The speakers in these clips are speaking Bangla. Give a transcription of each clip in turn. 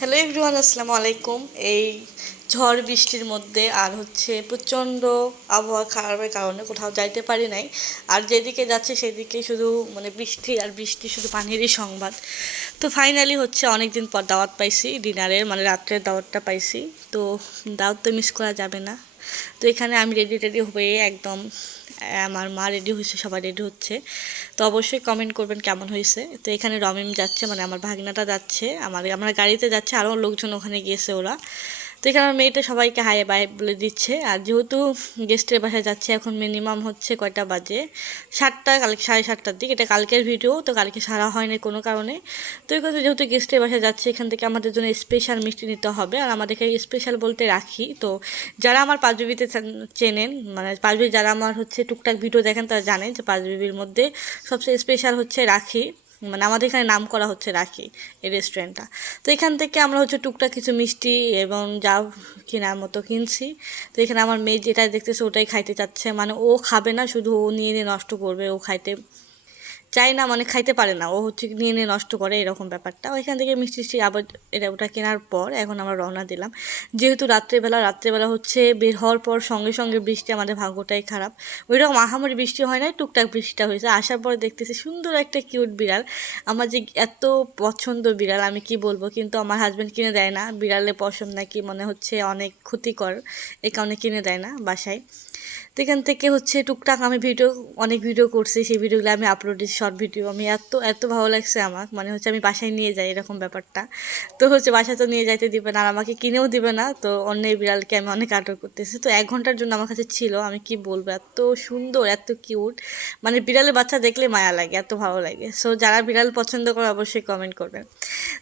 হ্যালো এভরিওয়ান আসসালামু আলাইকুম। এই ঝড় বৃষ্টির মধ্যে আর হচ্ছে প্রচণ্ড আবহাওয়া খারাপের কারণে কোথাও যাইতে পারি নাই। আর যেদিকে যাচ্ছে সেদিকে শুধু মানে বৃষ্টি আর বৃষ্টি শুধু পানিরই সংবাদ। তো ফাইনালি হচ্ছে অনেক দিন পর দাওয়াত পাইছি ডিনারের মানে রাত্রের দাওয়াতটা পাইছি। তো দাওয়াত তো মিস করা যাবে না। তো এখানে আমি রেডি টেডি হয়ে একদম আমার মা রেডি হয়েছে সবাই রেডি হচ্ছে। তো অবশ্যই কমেন্ট করবেন কেমন হয়েছে তো এখানে রমিম যাচ্ছে মানে আমার ভাগনাটা যাচ্ছে। আমার আমরা গাড়িতে যাচ্ছে আরও লোকজন ওখানে গিয়েছে ওরা। তো এখানে আমার মেয়েটা সবাইকে হাই বাই বলে দিচ্ছে। আর যেহেতু গেস্টের বাসায় যাচ্ছে, এখন মিনিমাম হচ্ছে কয়টা বাজে? সাতটা, কালকে সাড়ে সাতটার দিক। এটা কালকের ভিডিও তো কালকে সারা হয়নি কোনো কারণে। তো এই কথা যেহেতু গেস্টের বাসায় যাচ্ছে, এখান থেকে আমাদের জন্য স্পেশাল মিষ্টি নিতে হবে। আর আমাদেরকে স্পেশাল বলতে রাখি, তো যারা আমার পাঁচবিবিতে চেনেন মানে পাঁচবিবি যারা আমার হচ্ছে টুকটাক ভিডিও দেখেন, তারা জানেন যে পাঁচবিবির মধ্যে সবচেয়ে স্পেশাল হচ্ছে রাখি। মানে আমাদের এখানে নাম করা হচ্ছে রাখি এই রেস্টুরেন্টটা তো এখান থেকে আমরা হচ্ছে টুকটাক কিছু মিষ্টি এবং যা কেনার মতো কিনছি। তো এখানে আমার মেয়ে যেটা দেখতেছে ওটাই খাইতে চাচ্ছে। মানে ও খাবে না, শুধু ও নিয়ে নিয়ে নষ্ট করবে, ও খাইতে চাই না মানে খাইতে পারে না। ও হচ্ছে নিয়ে নিয়ে নষ্ট করে এরকম ব্যাপারটা। ওইখান থেকে মিষ্টি টিষ্টি আবার এটা ওটা কেনার পর এখন আমরা রওনা দিলাম। যেহেতু রাত্রেবেলা রাত্রেবেলা হচ্ছে বের হওয়ার পর সঙ্গে সঙ্গে বৃষ্টি আমাদের ভাগ্যটাই খারাপ। ওইরকম আহামরি বৃষ্টি হয় না টুকটাক বৃষ্টিটা হয়েছে। আসার পর দেখতেছি সুন্দর একটা কিউট বিড়াল। আমার যে এত পছন্দ বিড়াল, আমি কি বলব? কিন্তু আমার হাজব্যান্ড কিনে দেয় না। বিড়ালে পশম নাকি মনে হচ্ছে অনেক ক্ষতিকর। এ কারণে কিনে দেয় না বাসায়। তো এখান থেকে হচ্ছে টুকটাক আমি ভিডিও অনেক ভিডিও করছি। সেই ভিডিওগুলো আমি আপলোড শর্ট ভিডিও আমি এত এত ভালো লাগছে আমার। মানে হচ্ছে আমি বাসায় নিয়ে যাই এরকম ব্যাপারটা। তো হচ্ছে বাসায় তো নিয়ে যাইতে দিবে না, আর আমাকে কিনেও দিবে না। তো অন্য বিড়ালকে আমি অনেক আদর করতেছি। তো এক ঘণ্টার জন্য আমার কাছে ছিল, আমি কি বলব, এত সুন্দর, এত কিউট মানে বিড়ালের বাচ্চা দেখলে মায়া লাগে, এত ভালো লাগে। সো যারা বিড়াল পছন্দ করে অবশ্যই কমেন্ট করবেন।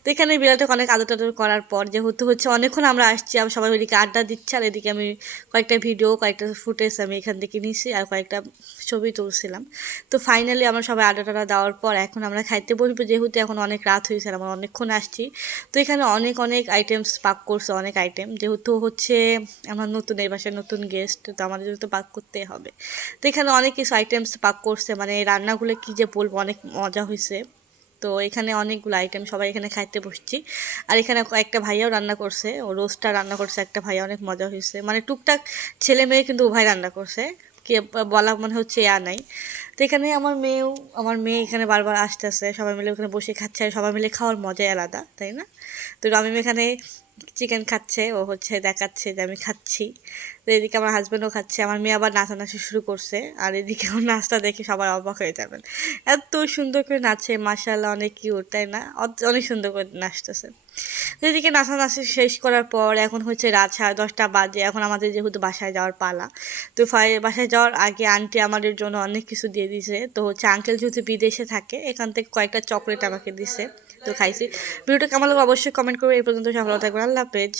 তো এখানে বিড়ালটাকে অনেক আদর টাদর করার পর, যেহেতু হচ্ছে অনেকক্ষণ আমরা আসছি আর সবাই ওইদিকে আড্ডা দিচ্ছে, আর এদিকে আমি কয়েকটা ভিডিও কয়েকটা ফুটেজ আমি এখান থেকে নিয়েছি আর কয়েকটা ছবি তুলছিলাম। তো ফাইনালি আমরা সবাই আড্ডা টাডা দেওয়ার পর এখন আমরা খাইতে বসবো, যেহেতু এখন অনেক রাত হয়েছে আমরা অনেকক্ষণ আসছি। তো এখানে অনেক অনেক আইটেমস পাক করছে, অনেক আইটেম যেহেতু হচ্ছে আমার নতুন, এই বাসায় নতুন গেস্ট তো আমাদের তো পাক করতেই হবে। তো এখানে অনেক কিছু আইটেমস পাক করছে মানে রান্নাগুলো কী যে বলব, অনেক মজা হয়েছে। তো এখানে অনেকগুলো আইটেম সবাই এখানে খাইতে বসছি। আর এখানে একটা ভাইয়াও রান্না করছে, ও রোস্টটা রান্না করছে, একটা ভাইয়া অনেক মজা হয়েছে। মানে টুকটাক ছেলে মেয়ে কিন্তু উভয় রান্না করছে। কে বলা মনে হচ্ছে ইয়া নাই। তো এখানে আমার মেয়েও, আমার মেয়ে এখানে বারবার আসতেছে। সবাই মিলে ওখানে বসে খাচ্ছে সবাই মিলে খাওয়ার মজাই আলাদা, তাই না? তো আমি এখানে চিকেন খাচ্ছে, ও হচ্ছে দেখাচ্ছে যে আমি খাচ্ছি। তো এদিকে আমার হাজব্যান্ডও খাচ্ছে, আমার মেয়ে আবার নাচানাচি শুরু করছে। আর এদিকে ওর নাচটা দেখে সবার অবাক হয়ে যাবেন। এত সুন্দর করে নাচে মাসাল্লাহ অনেক কিউট তাই না? অনেক সুন্দর করে নাচতেছে। এদিকে নাচানাচি শেষ করার পর এখন হচ্ছে রাত সাড়ে দশটা বাজে, এখন আমাদের যেহেতু বাসায় যাওয়ার পালা। তো বাসায় যাওয়ার আগে আন্টি আমাদের জন্য অনেক কিছু দিয়ে দিয়েছে। তো হচ্ছে আঙ্কেল যেহেতু বিদেশে থাকে, এখান থেকে কয়েকটা চকলেট আমাকে দিছে। তো খাইছি। ভিডিওটা কেমন লাগল অবশ্যই কমেন্ট করবে, এই পর্যন্ত সফলতা থাকবেন। আল্লাহ হাফেজ।